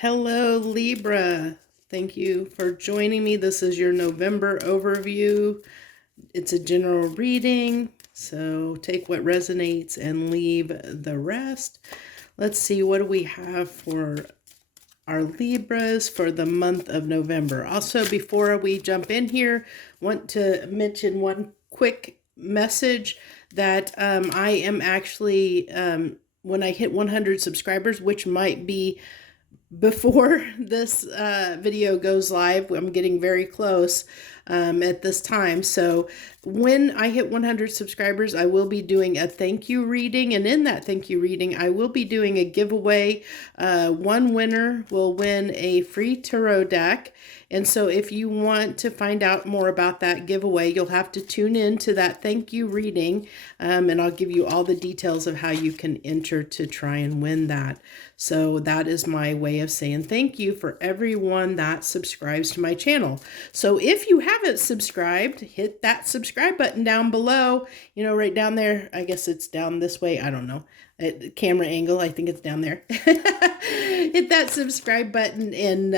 Hello, Libra. Thank you for joining me. This is your November overview. It's a general reading, so take what resonates and leave the rest. Let's see, what do we have for our Libras for the month of November? Also, before we jump in here, want to mention one quick message that I am actually, when I hit 100 subscribers, which might be before this video goes live, I'm getting very close at this time. So when I hit 100 subscribers, I will be doing a thank you reading. And in that thank you reading, I will be doing a giveaway. One winner will win a free tarot deck. And so if you want to find out more about that giveaway, you'll have to tune in to that thank you reading. And I'll give you all the details of how you can enter to try and win that. So that is my way of saying thank you for everyone that subscribes to my channel. So if you haven't subscribed, hit that subscribe button down below, right down there. I guess it's down this way. I don't know. Camera angle, I think it's down there. Hit that subscribe button and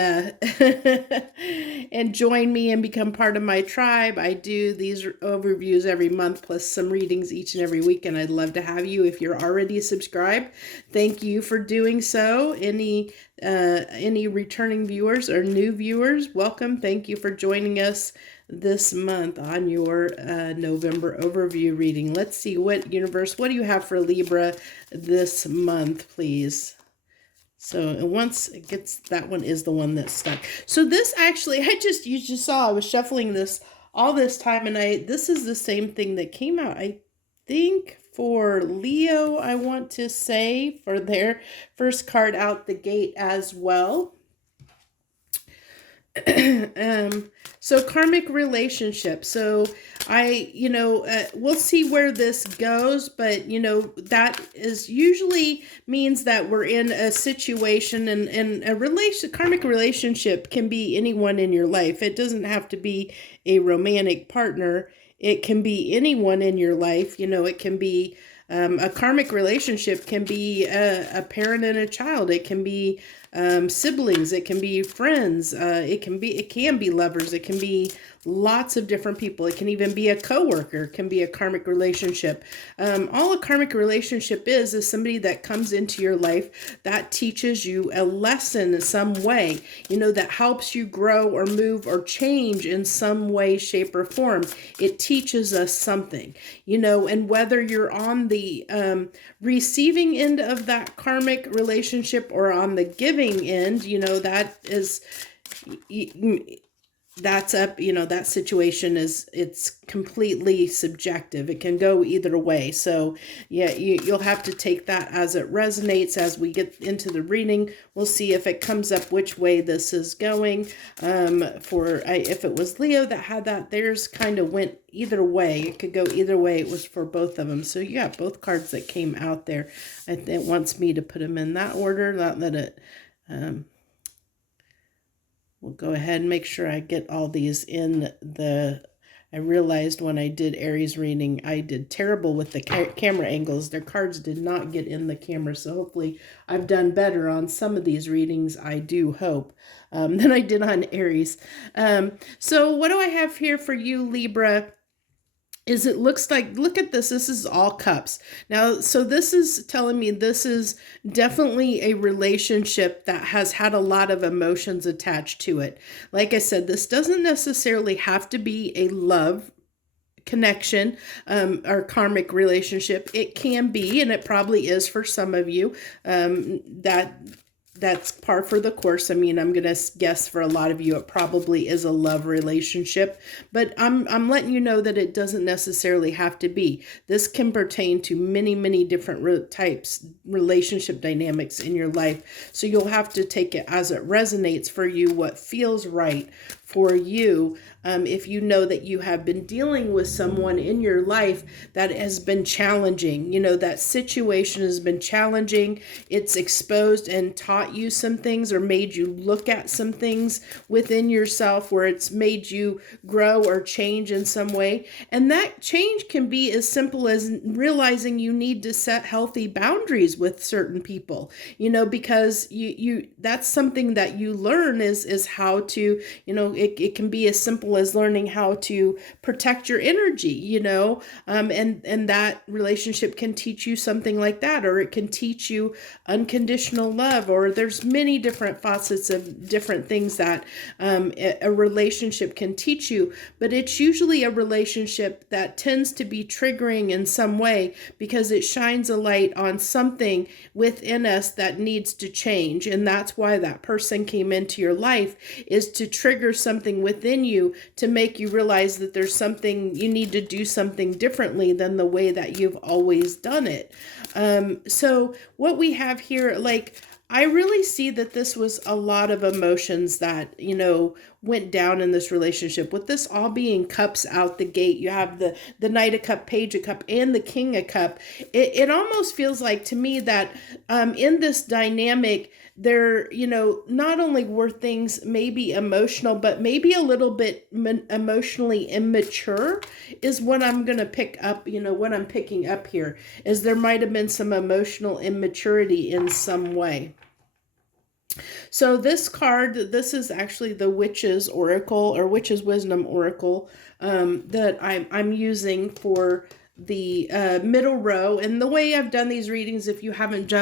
and join me and become part of my tribe. I do these overviews every month plus some readings each and every week, and I'd love to have you. If you're already subscribed, thank you for doing so. Any returning viewers or new viewers, welcome. Thank you for joining us this month on your November overview reading. Let's see, what universe, what do you have for Libra this month, please? So once it gets, that one is the one that's stuck. So this actually, you just saw, I was shuffling this all this time, and this is the same thing that came out, I think, for Leo, I want to say, for their first card out the gate as well. So karmic relationship. So we'll see where this goes, but that is usually means that we're in a situation, and karmic relationship can be anyone in your life. It doesn't have to be a romantic partner. It can be anyone in your life. It can be a karmic relationship can be a parent and a child. It can be siblings. It can be friends. It can be lovers. It can be lots of different people. It can even be a coworker. It can be a karmic relationship. All a karmic relationship is somebody that comes into your life that teaches you a lesson in some way, that helps you grow or move or change in some way, shape, or form. It teaches us something, and whether you're on the receiving end of that karmic relationship or on the giving end, that's up, that situation it's completely subjective. It can go either way. So yeah, you'll have to take that as it resonates. As we get into the reading, we'll see if it comes up which way this is going. If it was Leo that had that, theirs kind of went either way. It could go either way. It was for both of them. So you got both cards that came out there. It wants me to put them in that order, not that it we'll go ahead and make sure I get all these in I realized when I did Aries reading, I did terrible with the camera angles. Their cards did not get in the camera, so hopefully I've done better on some of these readings, I do hope, than I did on Aries. So what do I have here for you, Libra? It looks like, look at this, this is all cups. Now, so this is telling me this is definitely a relationship that has had a lot of emotions attached to it. Like I said, this doesn't necessarily have to be a love connection or karmic relationship. It can be, and it probably is for some of you, that's par for the course. I mean, I'm going to guess for a lot of you, it probably is a love relationship, but I'm letting you know that it doesn't necessarily have to be. This can pertain to many, many different types, relationship dynamics in your life. So you'll have to take it as it resonates for you, what feels right for you. If you know that you have been dealing with someone in your life that has been challenging, that situation has been challenging, it's exposed and taught you some things or made you look at some things within yourself where it's made you grow or change in some way. And that change can be as simple as realizing you need to set healthy boundaries with certain people, because you that's something that you learn is how to, it can be as simple as learning how to protect your energy, and that relationship can teach you something like that, or it can teach you unconditional love, or there's many different facets of different things that a relationship can teach you, but it's usually a relationship that tends to be triggering in some way because it shines a light on something within us that needs to change. And that's why that person came into your life, is to trigger something within you to make you realize that there's something you need to do something differently than the way that you've always done it. So what we have here, I really see that this was a lot of emotions that, went down in this relationship. With this all being cups out the gate, you have the Knight of Cup, Page of Cup, and the King of Cup. It almost feels like to me that in this dynamic, there, not only were things maybe emotional, but maybe a little bit emotionally immature is what I'm going to pick up, what I'm picking up here, is there might have been some emotional immaturity in some way. So this card, this is actually the Witch's Oracle, or Witch's Wisdom Oracle, that I'm using for the middle row. And the way I've done these readings, if you haven't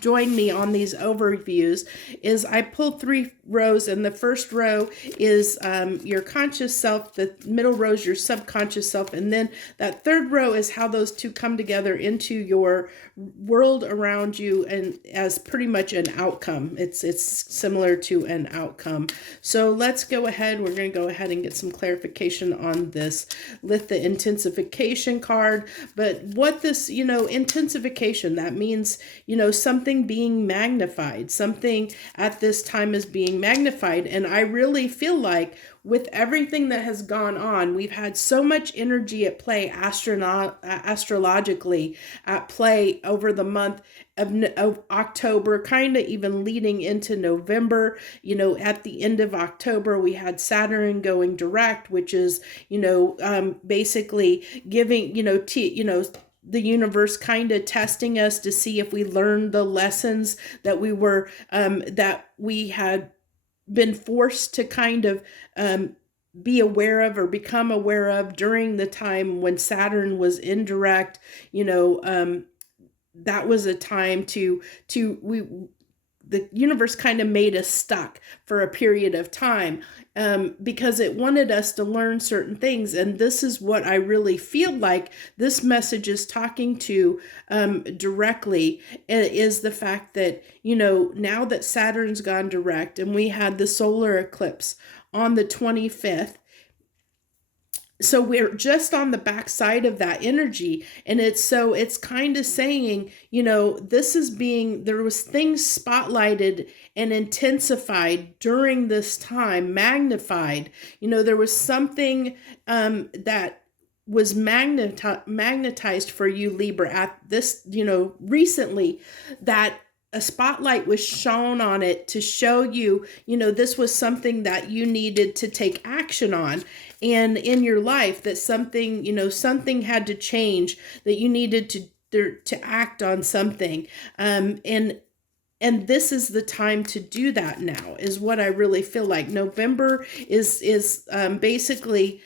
joined me on these overviews, is I pulled 3 rows, and the first row is your conscious self, the middle row is your subconscious self, and then that third row is how those two come together into your world around you, and as pretty much an outcome. It's similar to an outcome. So let's go ahead. We're going to go ahead and get some clarification on this with the intensification card. But what this, intensification, that means, something being magnified. Something at this time is being magnified. And I really feel like with everything that has gone on, we've had so much energy at play, astrologically at play over the month of October, kind of even leading into November. At the end of October, we had Saturn going direct, which is, basically giving, the universe kind of testing us to see if we learned the lessons that we had been forced to kind of be aware of or become aware of during the time when Saturn was indirect. That was a time the universe kind of made us stuck for a period of time because it wanted us to learn certain things. And this is what I really feel like this message is talking to directly, is the fact that, now that Saturn's gone direct and we had the solar eclipse on the 25th, so we're just on the backside of that energy, and it's kind of saying, there was things spotlighted and intensified during this time, magnified. There was something that was magnetized for you, Libra, at this, recently, that a spotlight was shone on it to show you, this was something that you needed to take action on. And in your life, that something, something had to change, that you needed to act on something. And this is the time to do that now, is what I really feel like. November is basically,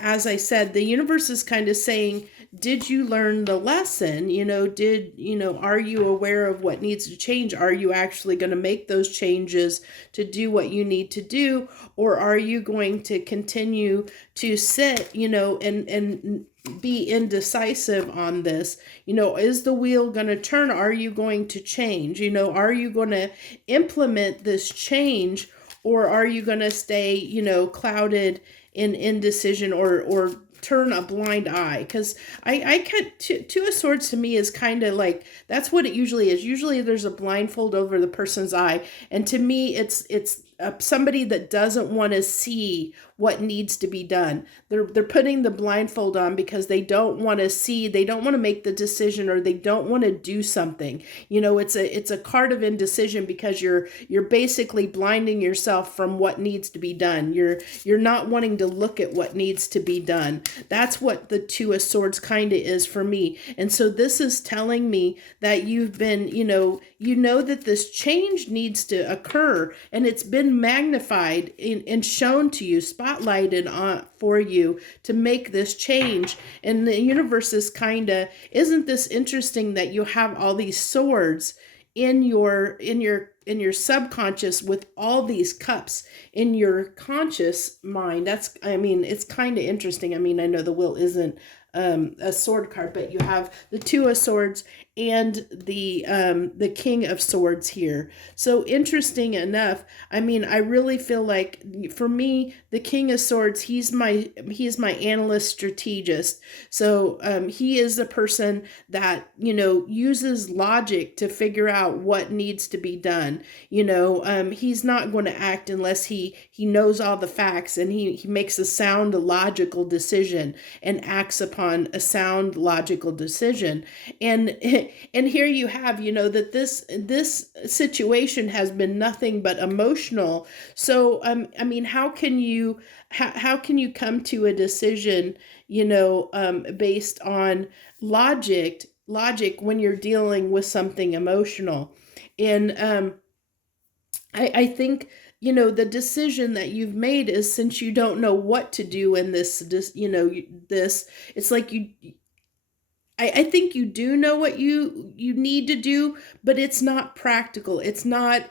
as I said, the universe is kind of saying, did you learn the lesson? Are you aware of what needs to change? Are you actually going to make those changes to do what you need to do? Or are you going to continue to sit, and be indecisive on this? Is the wheel going to turn? Are you going to change? Are you going to implement this change? Or are you going to stay, clouded in indecision or turn a blind eye? Because I can't, Two of Swords to me is kind of like, that's what it usually is. Usually there's a blindfold over the person's eye. And to me, it's somebody that doesn't want to see what needs to be done. They're putting the blindfold on because they don't want to see, they don't want to make the decision, or they don't want to do something. You know, it's a card of indecision because you're basically blinding yourself from what needs to be done. You're not wanting to look at what needs to be done. That's what the Two of Swords kind of is for me. And so this is telling me that you've been, you know that this change needs to occur, and it's been magnified and shown to you, spotlighted on for you to make this change. And the universe is kind of, isn't this interesting that you have all these swords in your subconscious with all these cups in your conscious mind? That's, I mean, it's kind of interesting. I mean, I know the Wheel isn't a sword card, but you have the Two of Swords and the King of Swords here. So interesting enough, I mean, I really feel like for me, the King of Swords, he's my analyst strategist. So he is the person that, you know, uses logic to figure out what needs to be done. You know, he's not going to act unless he knows all the facts, and he makes a sound logical decision and acts upon a sound logical decision. And here you have, you know, that this situation has been nothing but emotional. So I mean, how can you come to a decision, you know, based on logic when you're dealing with something emotional? And I think, you know, the decision that you've made is, since you don't know what to do in this, you know, it's like I think you do know what you need to do, but it's not practical. It's not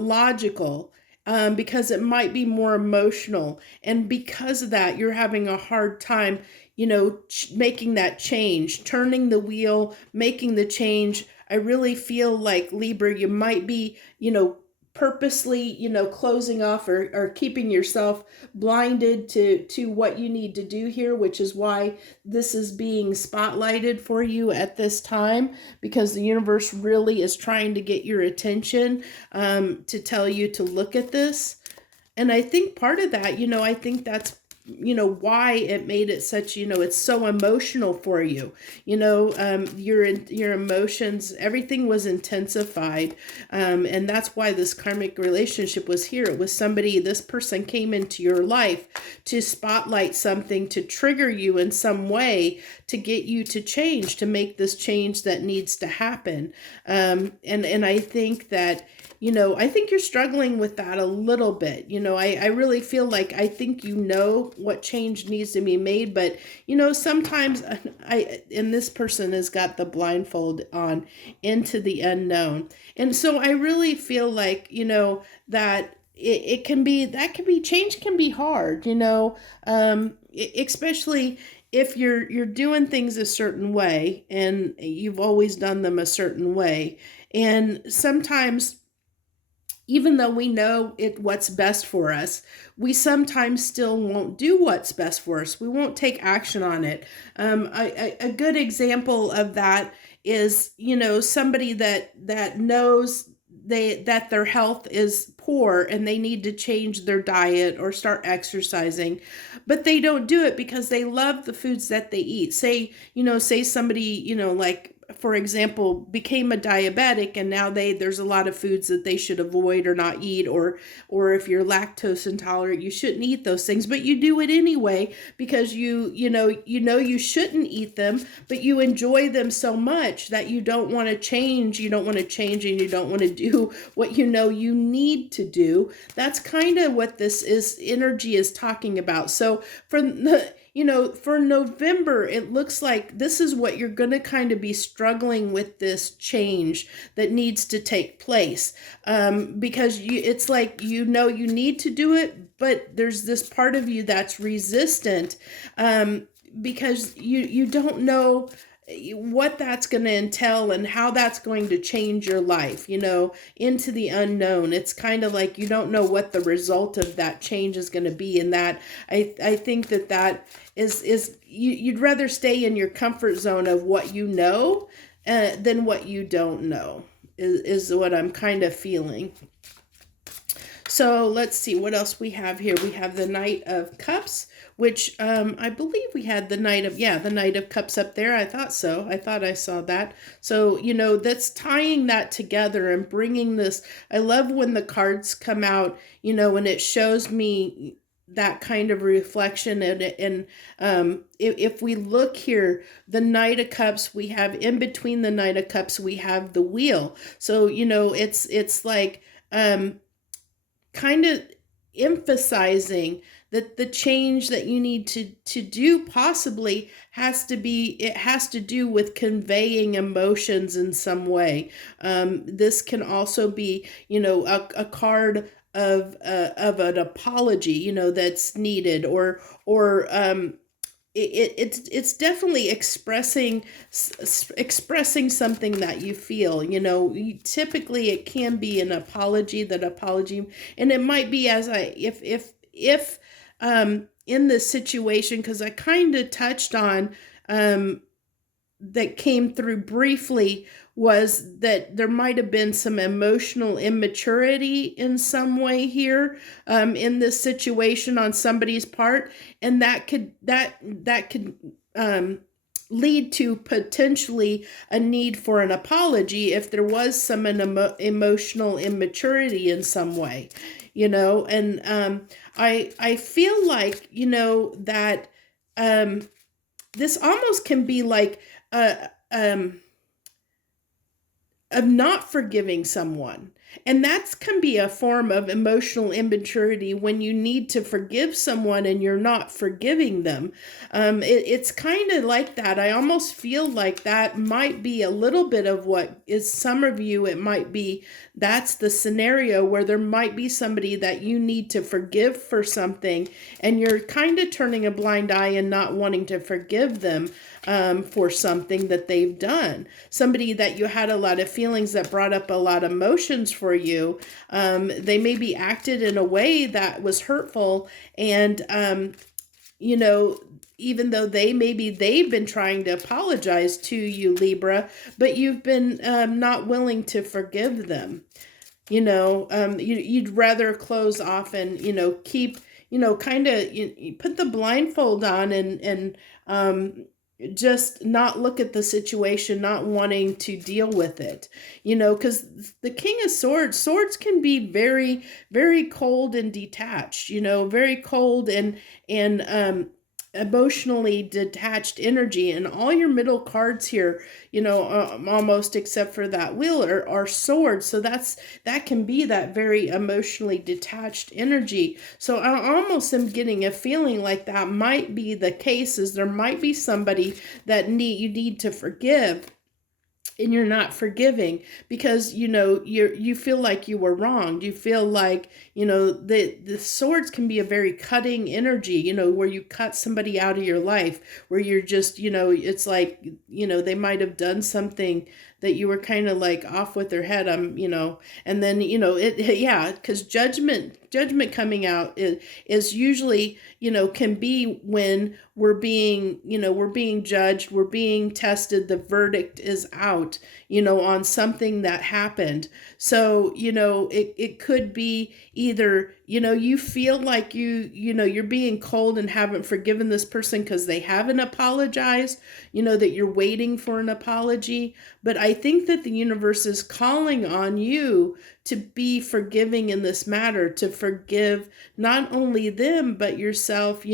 logical, because it might be more emotional. And because of that, you're having a hard time, you know, making that change, turning the wheel, making the change. I really feel like, Libra, you might be, you know, purposely, you know, closing off or keeping yourself blinded to what you need to do here, which is why this is being spotlighted for you at this time, because the universe really is trying to get your attention, to tell you to look at this. And I think part of that, you know, I think that's, you know, why it made it such, you know, it's so emotional for you. You know, your emotions, everything was intensified. And that's why this karmic relationship was here. It was somebody, this person came into your life to spotlight something, to trigger you in some way, to get you to change, to make this change that needs to happen. And I think that, you know, I think you're struggling with that a little bit. You know, I really feel like, I think you know what change needs to be made, but, you know, sometimes and this person has got the blindfold on into the unknown. And so I really feel like, you know, that it can be, change can be hard, you know, especially if you're doing things a certain way and you've always done them a certain way. And sometimes, even though we know what's best for us, we sometimes still won't do what's best for us. We won't take action on it. A good example of that is, you know, somebody that knows that their health is poor and they need to change their diet or start exercising, but they don't do it because they love the foods that they eat. Say somebody, you know, like, for example, became a diabetic, and now there's a lot of foods that they should avoid or not eat, or if you're lactose intolerant, you shouldn't eat those things, but you do it anyway because you know you shouldn't eat them, but you enjoy them so much that you don't want to change. You don't want to change, and you don't want to do what you know you need to do. That's kind of what this energy is talking about. So for November, it looks like this is what you're going to kind of be struggling with, this change that needs to take place. Because it's like, you know, you need to do it, but there's this part of you that's resistant, because you don't know what that's going to entail and how that's going to change your life, you know, into the unknown. It's kind of like you don't know what the result of that change is going to be. And that I think that is you'd rather stay in your comfort zone of what you know than what you don't know, is what I'm kind of feeling. So let's see what else we have here. We have the Knight of Cups, which I believe we had the Knight of Cups up there. I thought so. I thought I saw that. So, that's tying that together and bringing this. I love when the cards come out, and it shows me that kind of reflection. And if we look here, the Knight of Cups, we have in between the Knight of Cups, we have the Wheel. So, it's like, kind of emphasizing that the change that you need to do possibly has to do with conveying emotions in some way. This can also be, a card of an apology, that's needed, or it's definitely expressing something that you feel. Typically it can be an apology, and it might be if in this situation, because I kind of touched on that came through briefly, was that there might have been some emotional immaturity in some way here, in this situation on somebody's part, and that could lead to potentially a need for an apology if there was some emotional immaturity in some way, and I feel like, that this almost can be like of not forgiving someone. And that can be a form of emotional immaturity when you need to forgive someone and you're not forgiving them. It's kind of like that. I almost feel like that might be a little bit of what is some of you. It might be that's the scenario where there might be somebody that you need to forgive for something, and you're kind of turning a blind eye and not wanting to forgive them for something that they've done. Somebody that you had a lot of feelings that brought up a lot of emotions for you. They maybe acted in a way that was hurtful, and even though they've been trying to apologize to you, Libra, but you've been not willing to forgive them. You'd rather close off and keep kind of put the blindfold on and just not look at the situation, not wanting to deal with it, because the King of Swords can be very, very cold and detached, very cold and emotionally detached energy. And all your middle cards here, almost except for that Wheel are swords. So that can be that very emotionally detached energy. So I almost am getting a feeling like that might be the case, is there might be somebody that you need to forgive, and you're not forgiving because you feel like you were wronged. You feel like the swords can be a very cutting energy, where you cut somebody out of your life, where you're just it's like they might have done something that you were kind of like off with their head, and then yeah, because judgment coming out is usually can be when we're being judged, we're being tested, the verdict is out on something that happened. So it could be either you feel like you're being cold and haven't forgiven this person because they haven't apologized, that you're waiting for an apology. But I think that the universe is calling on you to be forgiving in this matter, to forgive not only them, but yourself,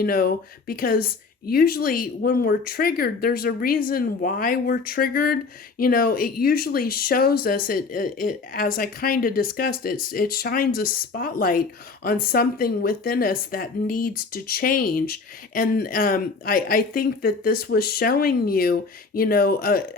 because usually when we're triggered, there's a reason why we're triggered. It usually shows us it as I kind of discussed, it shines a spotlight on something within us that needs to change. And I think that this was showing you,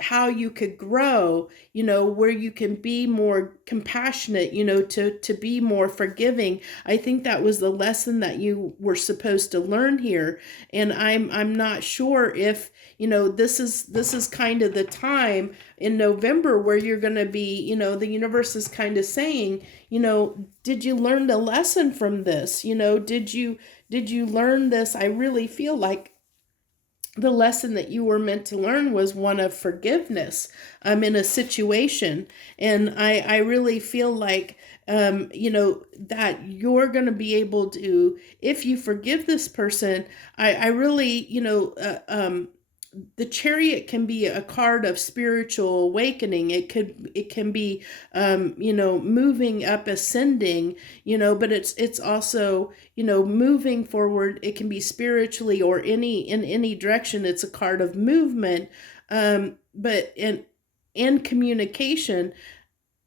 how you could grow, where you can be more compassionate, to be more forgiving. I think that was the lesson that you were supposed to learn here. And I'm not sure if this is kind of the time in November where you're going to be, the universe is kind of saying, did you learn the lesson from this? Did you learn this? I really feel like the lesson that you were meant to learn was one of forgiveness in a situation. And I really feel like, that you're going to be able to, if you forgive this person, I really, the chariot can be a card of spiritual awakening. It can be, moving up, ascending, but it's also, moving forward. It can be spiritually or in any direction. It's a card of movement. But in communication,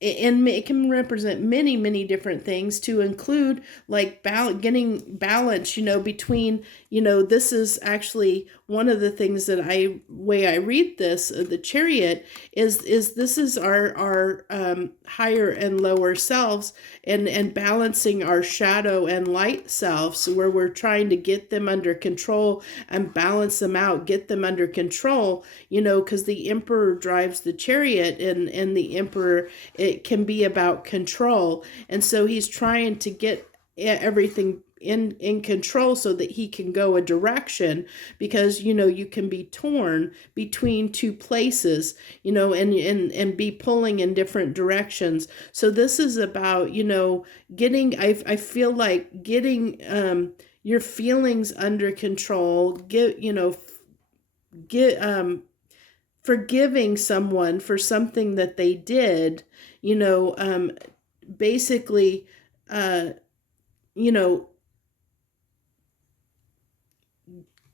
and it can represent many different things, to include like getting balance, between, this is actually one of the things that way I read this, the chariot is this is our higher and lower selves, and balancing our shadow and light selves, where we're trying to get them under control and balance them out, get them under control, because the emperor drives the chariot, and the emperor, it can be about control. And so he's trying to get everything in control so that he can go a direction, because you can be torn between two places, and be pulling in different directions. So this is about, getting, I feel like getting your feelings under control, forgiving someone for something that they did, basically,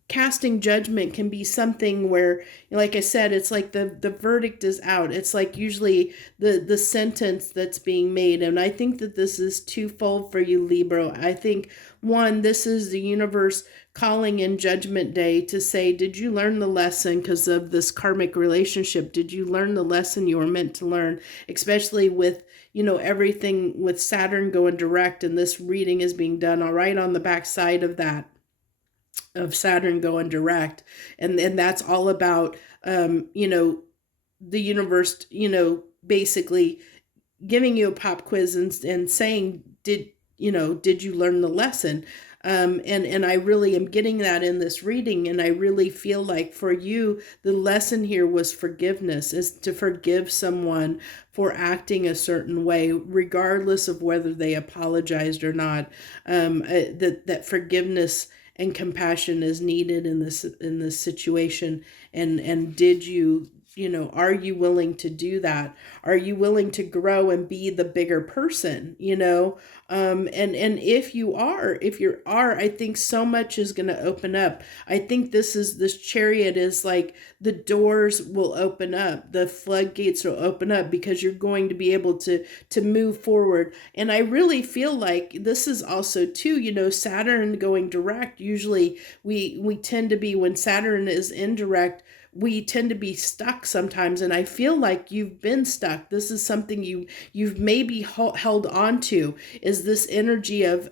casting judgment can be something where, like I said, it's like the verdict is out. It's like usually the sentence that's being made. And I think that this is twofold for you, Libra. I think, one, this is the universe calling in Judgment Day to say, did you learn the lesson because of this karmic relationship? Did you learn the lesson you were meant to learn? Especially with, everything with Saturn going direct, and this reading is being done all right on the back side of that, of Saturn going direct. And that's all about, the universe, basically giving you a pop quiz and saying, did you learn the lesson? And I really am getting that in this reading. And I really feel like for you, the lesson here was forgiveness, is to forgive someone for acting a certain way, regardless of whether they apologized or not. That forgiveness and compassion is needed in this situation. And did you, are you willing to do that? Are you willing to grow and be the bigger person? And if you are, I think so much is going to open up. I think this chariot is like the doors will open up, the floodgates will open up, because you're going to be able to move forward. And I really feel like this is also too, Saturn going direct. Usually we tend to be, when Saturn is indirect, we tend to be stuck sometimes. And I feel like you've been stuck. This is something you've maybe held on to, is this energy of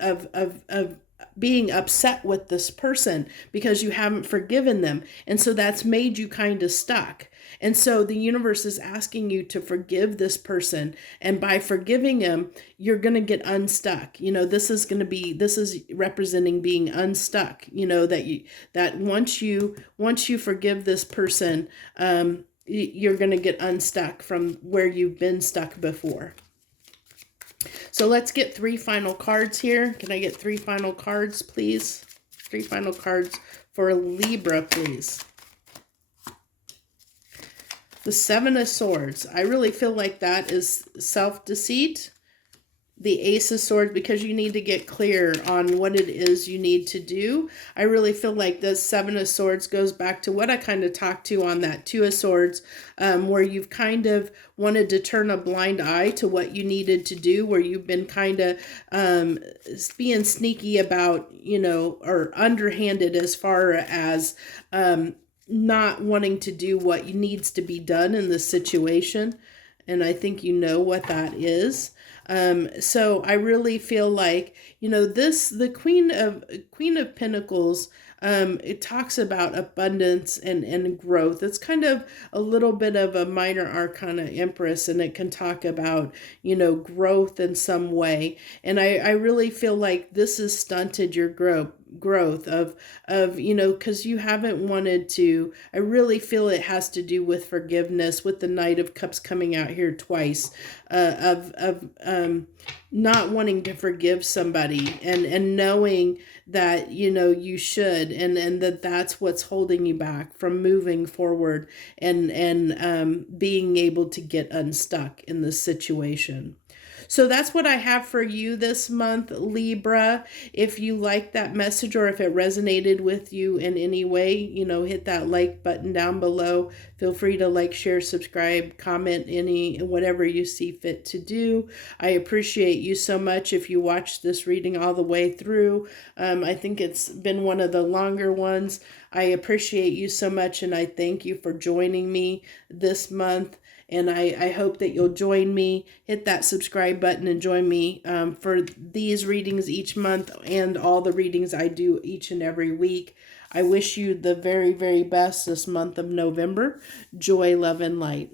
being upset with this person because you haven't forgiven them. And so that's made you kind of stuck. And so the universe is asking you to forgive this person. And by forgiving him, you're going to get unstuck. This is representing being unstuck, that once you forgive this person, you're going to get unstuck from where you've been stuck before. So let's get 3 final cards here. Can I get 3 final cards, please? 3 final cards for Libra, please. The 7 of Swords. I really feel like that is self-deceit. The Ace of Swords, because you need to get clear on what it is you need to do. I really feel like the 7 of Swords goes back to what I kind of talked to on that 2 of Swords, where you've kind of wanted to turn a blind eye to what you needed to do, where you've been kind of being sneaky about, or underhanded as far as not wanting to do what needs to be done in this situation. And I think you know what that is. So I really feel like, the Queen of Pentacles, it talks about abundance and growth. It's kind of a little bit of a minor arcana empress, and it can talk about, growth in some way. And I really feel like this has stunted your growth of because you haven't wanted to. I really feel it has to do with forgiveness, with the Knight of Cups coming out here twice, of not wanting to forgive somebody, and knowing that you should, and that's what's holding you back from moving forward, and being able to get unstuck in this situation. So that's what I have for you this month, Libra. If you like that message, or if it resonated with you in any way, hit that like button down below. Feel free to like, share, subscribe, comment, whatever you see fit to do. I appreciate you so much if you watched this reading all the way through. I think it's been one of the longer ones. I appreciate you so much, and I thank you for joining me this month. And I hope that you'll join me. Hit that subscribe button and join me for these readings each month, and all the readings I do each and every week. I wish you the very, very best this month of November. Joy, love, and light.